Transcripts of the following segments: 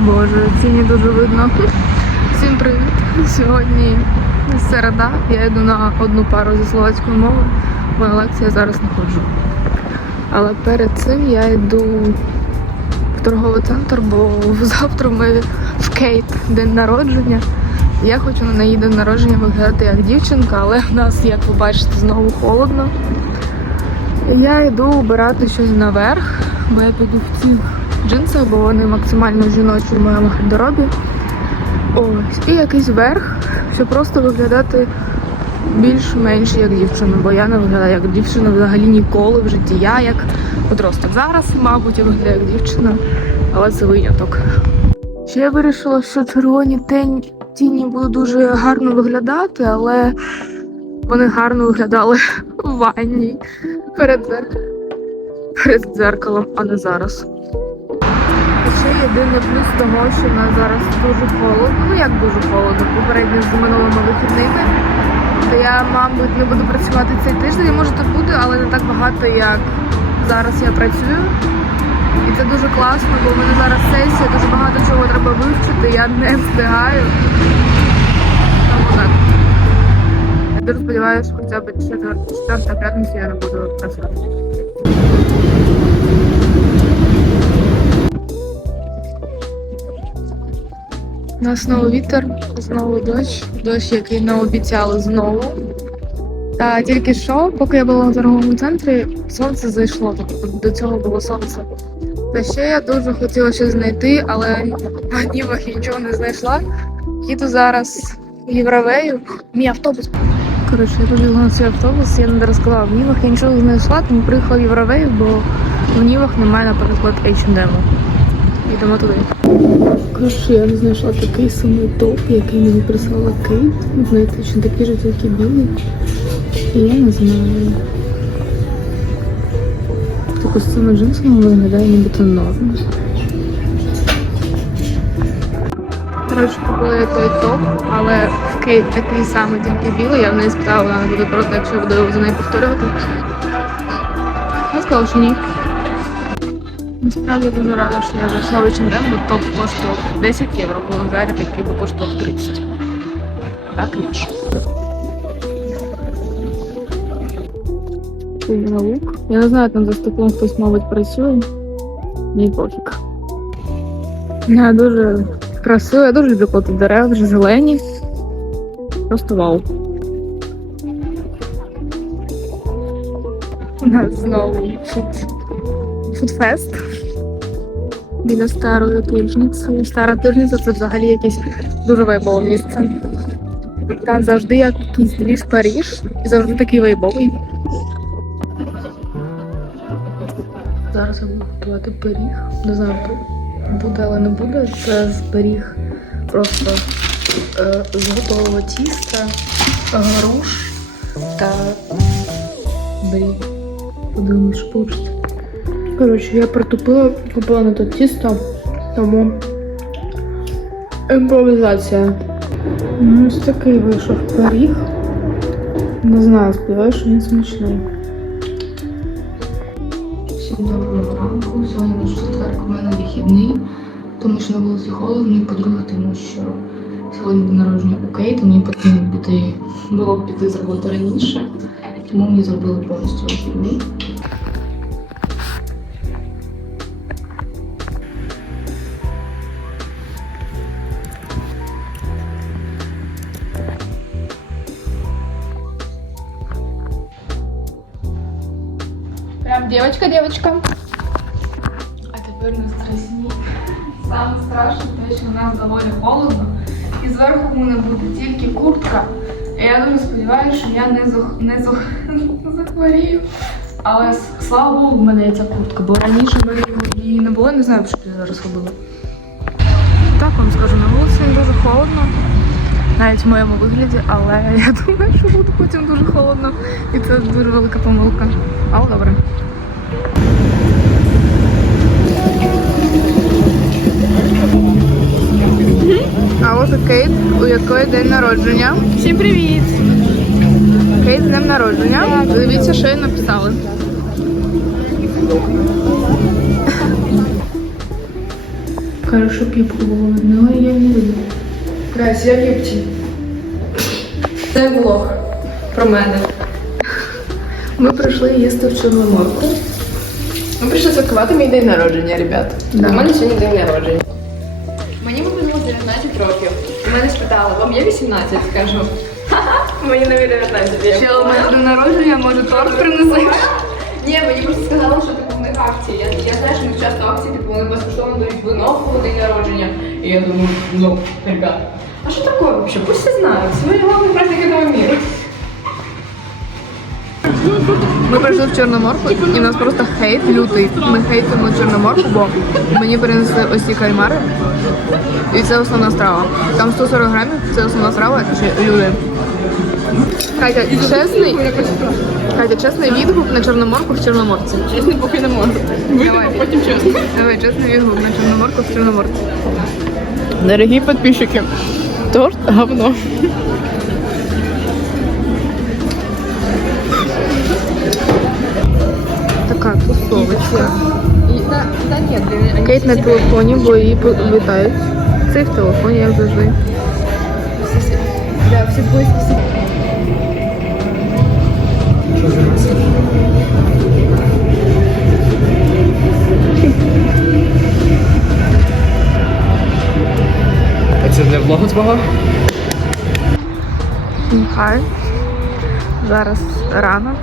Боже, ціні дуже видно. Всім привіт! Сьогодні середа. Я йду на одну пару зі словацької мови. Моя лекція зараз не ходжу. Але перед цим я йду в торговий центр, бо завтра ми в Кейт день народження. Я хочу на неї день народження виглядати як дівчинка, але в нас, як ви бачите, знову холодно. Я йду обирати щось наверх, бо я піду в цих джинсах, бо вони максимально жіночі в моєму гардеробі. Ось. І якийсь верх, щоб просто виглядати більш-менш як дівчина, бо я не виглядаю як дівчина взагалі ніколи в житті. Я як подросток. Зараз, мабуть, я виглядаю як дівчина, але це виняток. Ще я вирішила, що червоні тіні будуть дуже гарно виглядати, але вони гарно виглядали в ванні перед перед дзеркалом, а не зараз. Єдиний плюс того, що в нас зараз дуже холодно. Ну як дуже холодно, попередньо з минулими вихідними. То я, мабуть, не буду працювати цей тиждень. Може, то буде, але не так багато, як зараз я працюю. І це дуже класно, бо в мене зараз сесія, дуже багато чого треба вивчити, я не встигаю. Тому так. Я дуже сподіваюся, що хоча б четверта п'ятниця я не буду працювати. У нас знову вітер, знову дощ, дощ, який не обіцяли знову. Та тільки що, поки я була в торговому центрі, сонце зайшло, тобто до цього було сонце. Та ще я дуже хотіла щось знайти, але нівах я нічого не знайшла. Їду зараз в Євровею. Мій автобус. Коротше, я побігла на свій автобус, я не розказала, в нівах я нічого не знайшла, тому приїхала в Євровею, бо в нівах немає, наприклад, H&M. Йдемо туди. Коротше, я знайшла такий самий топ, який мені прислала Кейт. Знаєте, що такі ж тільки білий. І я не знаю. Тільки з цими джинсами виглядає нібито норм. Коротше, купила я той топ, але в Кейт такий самий, тільки білий. Я в неї спитала, вона буде проти, якщо буду за нею повторювати. Вона сказала, що ні. Насправді дуже рада, що я зайшла в H&M, бо топ коштував 10 євро, бо зараз такий би коштував 30. Так ніж. на лук. Я не знаю, там за стеклом хтось, мабуть, працює. Мені пофіг. Я дуже красиво, я дуже люблю коти дерева, дуже зелені. Просто вау. У нас знову фудфест. Біля старої тижниці. Стара тижниця це взагалі якесь дуже вайбове місце. Там завжди якийсь двіж Паріж і завжди такий вайбовий. Зараз я буду готувати пиріг. Не знаю, буде, але не буде. Це з пиріг просто е, з готового тіста, груш та брі. Подивимось, що вийде. Коротше, я протупила, купила на то тісто, тому імпровізація. Ну, ось такий вийшов пиріг. Не знаю, сподіваюся, що він смачний. Всім доброго ранку. Сьогодні наш четвер у мене вихідний, тому що на вулиці холодно, і по-друге, тому що сьогодні день народження у Кейт, мені потрібно піти, було б піти з роботи раніше, тому мені зробили повністю вихідний. Девочка, девочка. А тепер на страшні. Саме страшне те, що у нас доволі холодно. І зверху в мене буде тільки куртка. І я дуже сподіваюся, що я не, зах... не, зах... не захворію. Але слава Богу, в мене є ця куртка, бо раніше в мене її не було, не знаю, що я зараз робила. Так вам скажу, на вулиці дуже холодно, навіть в моєму вигляді, але я думаю, що буде потім дуже холодно. І це дуже велика помилка. Але добре. А ось Кейт, у якої день народження. Всім привіт! Кейт з днем народження. Дивіться, що їй написали. Хорошо піпку було але я не видно. Гайс, я в. Це влог про мене. Ми прийшли їсти в Чорноморку. Ми прийшли святкувати мій день народження, ребят. Да. У мене сьогодні день народження. Мені виповнилось 19 років. У мене спитали, вам є 18? Скажу. Ха-ха, мені нові 19. Я Ще у мене день народження, може торт принесеш? Ні, мені просто сказали, що типу в них акції. Я, я знаю, що в них часто акції, типу вони безкоштовно дають вино в день народження. І я думаю, ну, ребят, а що таке вообще? Пусть все знають. Свої головні праздники этого мира. Ми прийшли в Чорноморку і в нас просто хейт лютий. Ми хейтимо Чорноморку, бо мені принесли ось ці кальмари. І це основна страва. Там 140 грамів, це основна страва, ще люди. Катя, чесний, Катя, чесний відгук на Чорноморку в Чорноморці. Чесно, поки не можу. Давай. потім чесно. Давай, чесний відгук на Чорноморку в Чорноморці. Дорогі підписчики, торт говно. Они Кейт на телефоні, бо її вітають. Це в телефоні, як завжди. Да, все. А це для влогу твого? Хай. Зараз рано,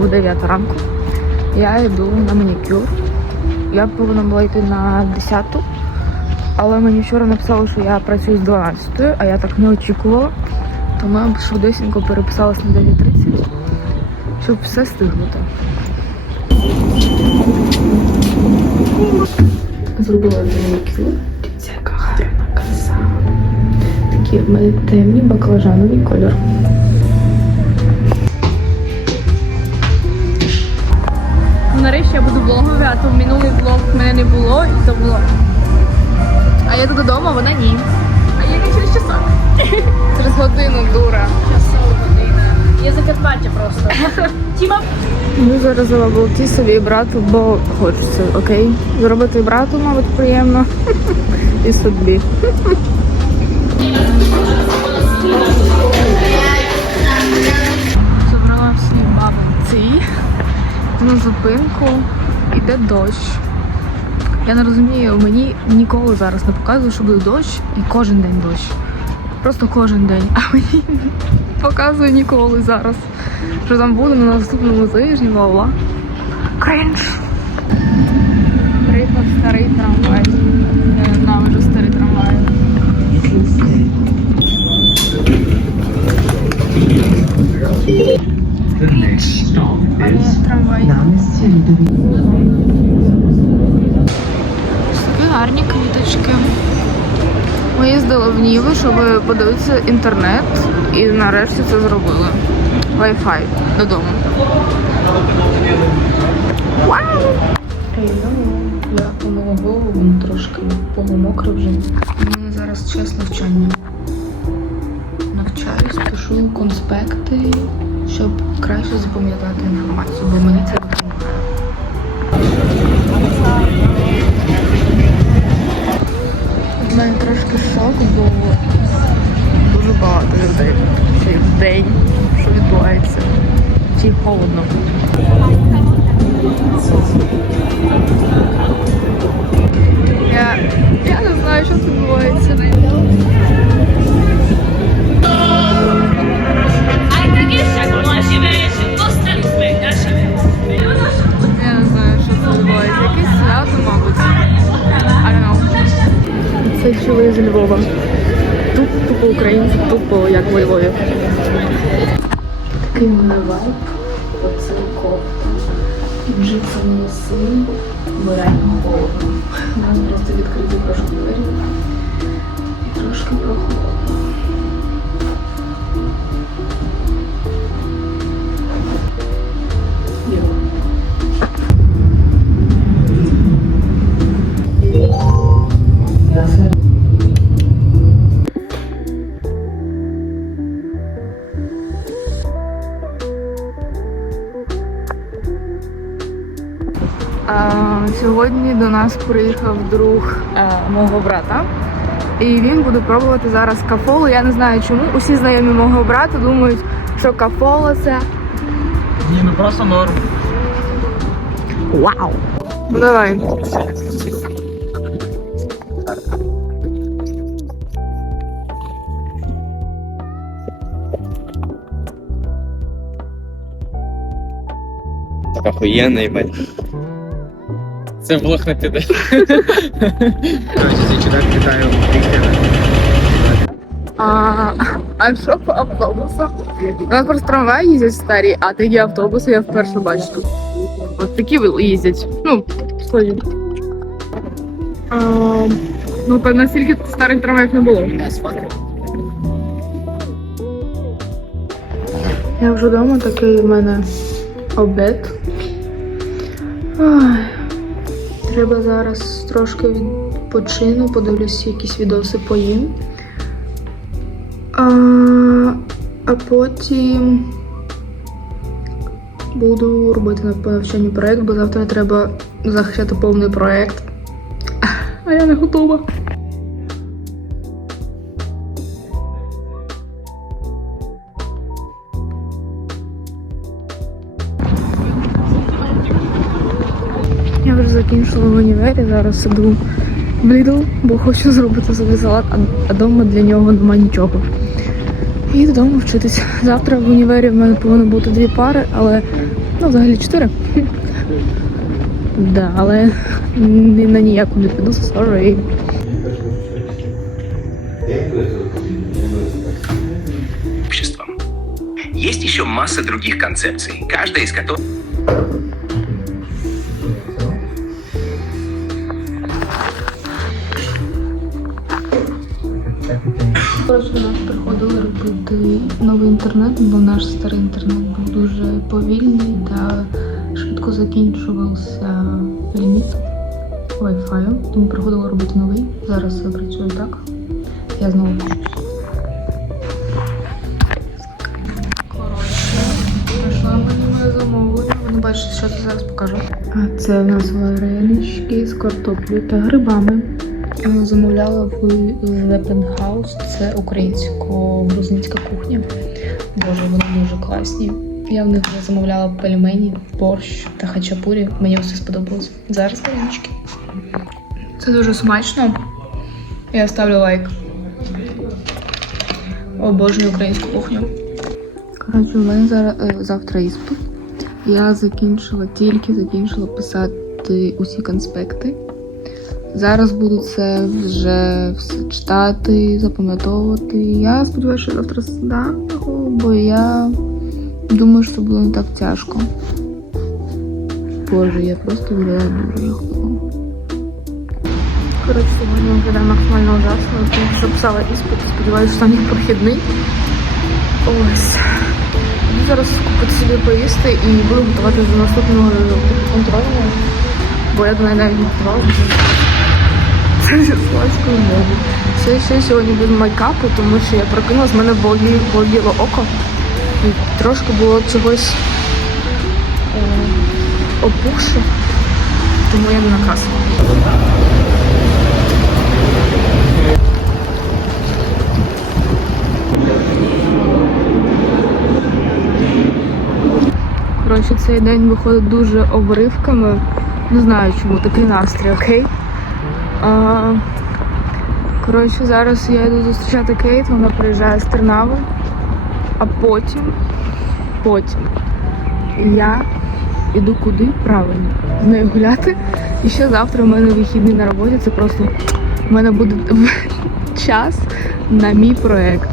в 9 ранку. Я йду на манікюр. Я повинна була йти на 10, але мені вчора написали, що я працюю з 12, а я так не очікувала. Тому я швидесенько переписалась на 9.30, щоб все встигнути. Зробила манікюр. Це яка гарна краса. Такі темні баклажановий кольор. Я буду влогові, а то в минулий влог мене не було і то було. А я тут вдома, вона ні. А я не через часок. Через годину дура. Часова година. Я Закарпаття просто. Тіма. Ну, зараз забавки собі брату, бо хочеться, окей? Зробити брату, мабуть, приємно. І собі. Зупинку. Іде дощ. Я не розумію, мені ніколи зараз не показує, що буде дощ, і кожен день дощ. Просто кожен день. А мені показує ніколи зараз. Що там буде на наступному тижні, бла-бла. Кринж. Подивитися інтернет, і нарешті це зробили. Wi-Fi додому. Вау! Я помила голову, він трошки полумокре вже. У мене зараз час навчання. Навчаюсь, пишу конспекти, щоб краще запам'ятати інформацію, бо мені це допомагає. У мене трошки шок, бо багато людей цей день, що відбувається. Чи холодно. Я, я не знаю, що тут відбувається. Я не знаю, що це відбувається. Якесь свято, мабуть. I don't know. Це чули з Львова. Тупо як у Львові. Такий мене вайб. Оце кофта. І джинси носи. Бо холодно. У нас просто відкриті трошки двері. І трошки прохолодно. Йо. Нас приїхав друг е, мого брата. І він буде пробувати зараз кафолу. Я не знаю чому. Усі знайомі мого брата думають, що кафола це. Ні, ну просто норм. Вау! Ну давай. Так охуєнний, блядь. Це влог не піде. Короче, А, а що по автобусах? У нас просто трамваї їздять старі, а такі автобуси я вперше бачу. От такі їздять. Ну, схожі. А, ну, та настільки старих трамваїв не було. Я вже вдома, такий в мене обід. Ой. Треба зараз трошки відпочину, подивлюся якісь відоси поїм. А, а потім буду робити на- навчанню проєкт, бо завтра треба захищати повний проєкт. А я не готова. Я вже закінчила в універі, зараз сиду в Lidl, бо хочу зробити собі салат, а- вдома для нього нема нічого. І додому вчитись. Завтра в універі в мене повинно бути дві пари, але ну, взагалі чотири. Да, але на ніяку не піду, sorry. обществом. Есть еще масса других концепций, каждая из которых новий інтернет, бо наш старий інтернет був дуже повільний та швидко закінчувався ліміт Wi-Fi. Тому приходили робити новий. Зараз все працює так. Я знову замовлення. Бачите, що це зараз покажу. А це у нас варенички з картоплею та грибами. Е, Замовляла в Лепенхаус, це українсько-грузинська кухня. Боже, вони дуже класні. Я в них вже замовляла пельмені, борщ та хачапурі. Мені все сподобалось. Зараз варенички. Це дуже смачно. Я ставлю лайк. Обожнюю українську кухню. Коротше, у мене зараз е, завтра іспит. Я закінчила, тільки закінчила писати усі конспекти. Зараз буду це вже все читати, запам'ятовувати. Я сподіваюся, що завтра здам його, бо я думаю, що буде не так тяжко. Боже, я просто виглядаю дуже жахливо. Коротше, сьогодні виглядає максимально ужасно. Я записала іспит, сподіваюся, що там є прохідний. Ось. Буду зараз купити собі поїсти і буду готувати до наступного контролю. Бо я до неї навіть не готувалася. Зі словацькою мовою. Ще, ще сьогодні без майкапу, тому що я прокинулась, в мене болі- боліло око. І трошки було чогось е, опухше, тому я не накрасила. Коротше, цей день виходить дуже обривками. Не знаю, чому такий настрій, окей? Коротше, зараз я йду зустрічати Кейт, вона приїжджає з Тернави, а потім, потім я іду куди правильно з нею гуляти. І ще завтра у мене вихідний на роботі. Це просто у мене буде час на мій проект.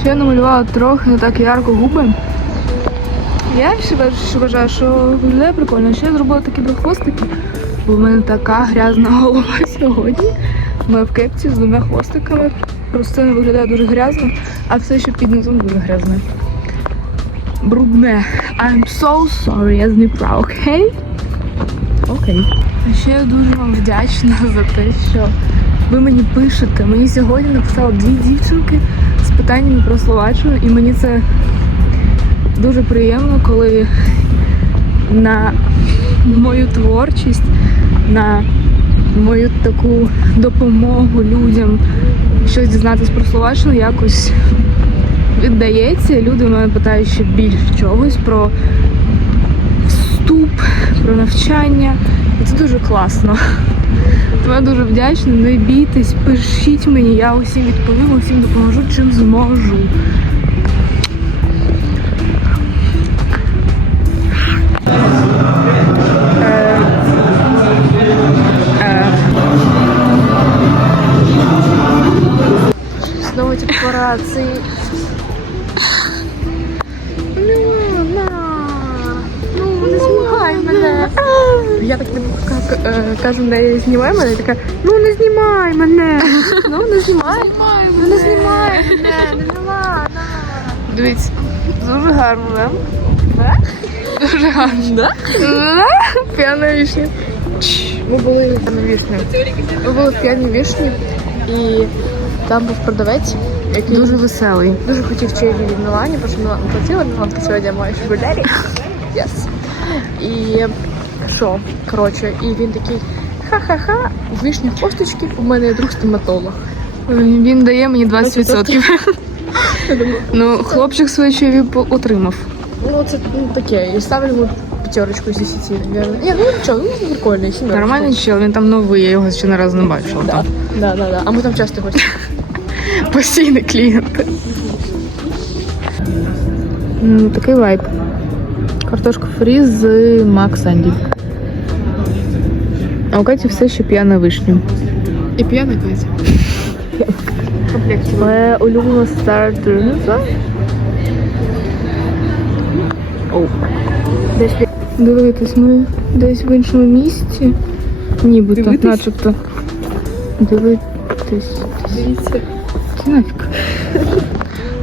Ще я намалювала трохи не так ярко губи. Я ще вважаю, що виглядає прикольно. Ще я зробила такі два хвостики, бо в мене така грязна голова сьогодні. Ми в кепці з двома хвостиками. Просто не виглядає дуже грязно, а все, що під низом дуже грязне. Брудне. I'm so sorry, я з Дніпра, окей? Окей. Ще я дуже вам вдячна за те, що ви мені пишете. Мені сьогодні написали дві дівчинки з питаннями про Словаччину, і мені це дуже приємно, коли на мою творчість, на мою таку допомогу людям щось дізнатись про Словаччину якось віддається. Люди в мене питають ще більш чогось про вступ, про навчання. І це дуже класно. Тому я дуже вдячна. Не бійтесь, пишіть мені, я усім відповім, усім допоможу, чим зможу. Ці корпорації. Ну, не знімай мене. Я так не е, кажу, не знімай мене, така, ну не знімай мене. Ну не знімай. Ну не знімай мене, не знімай. Дивіться, дуже гарно, да? Дуже гарно. Да? Да? П'яна вишня. Ми були в п'яній вишні. Ми були в п'яній вишні і там був продавець, який дуже веселий. Дуже хотів чаї від Мілані, тому що Мілана платила, Міланка сьогодні має шугалярі. Yes. І що? Коротше, і він такий ха-ха-ха, вишні косточки, у мене є друг стоматолог. Він дає мені 20%. ну, хлопчик свої чаєві отримав. Ну, це ну, таке. І ставлю йому п'ятерочку з 10, наверное. Ні, ну нічого, ну прикольний, сімерочку. Нормальний чел, він там новий, я його ще не разу не бачила. Да. Да, да, да. А ми там часто гості. Постійний клієнт. Ну, такий вайб. Картошка фрі з Мак Санді. А у Каті все ще п'яна вишня. І п'яна Катя. Моя улюблена. Оу. Десь дивитись, ми десь в іншому місці. Нібито, начебто. Дивитись. Дивіться. Нафіг.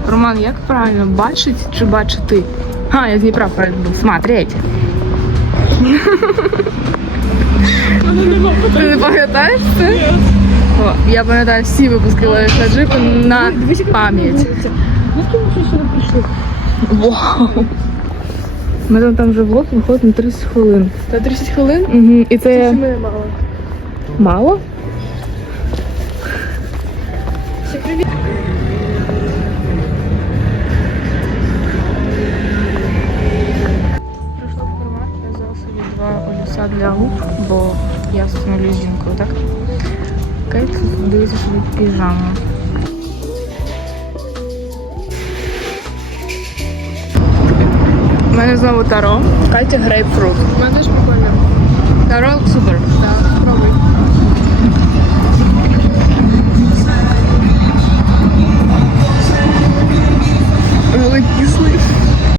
Роман, як правильно? Бачить чи бачити? А, я з Дніпра правильно був. Смотреть. Ти не пам'ятаєш це? О, я пам'ятаю всі випуски Лайф на джипу на пам'ять. Вау. Ми там, там вже влог виходить на 30 хвилин. Та 30 хвилин? Угу. І це мене мало. мало? Прийшла в формат, я взяла собі два олівця для губ, бо я становлюсь жінкою, так? Кейт дивиться собі піжаму. Мене знову таро. Катя грейпфрут. У мене теж прикольно. Таро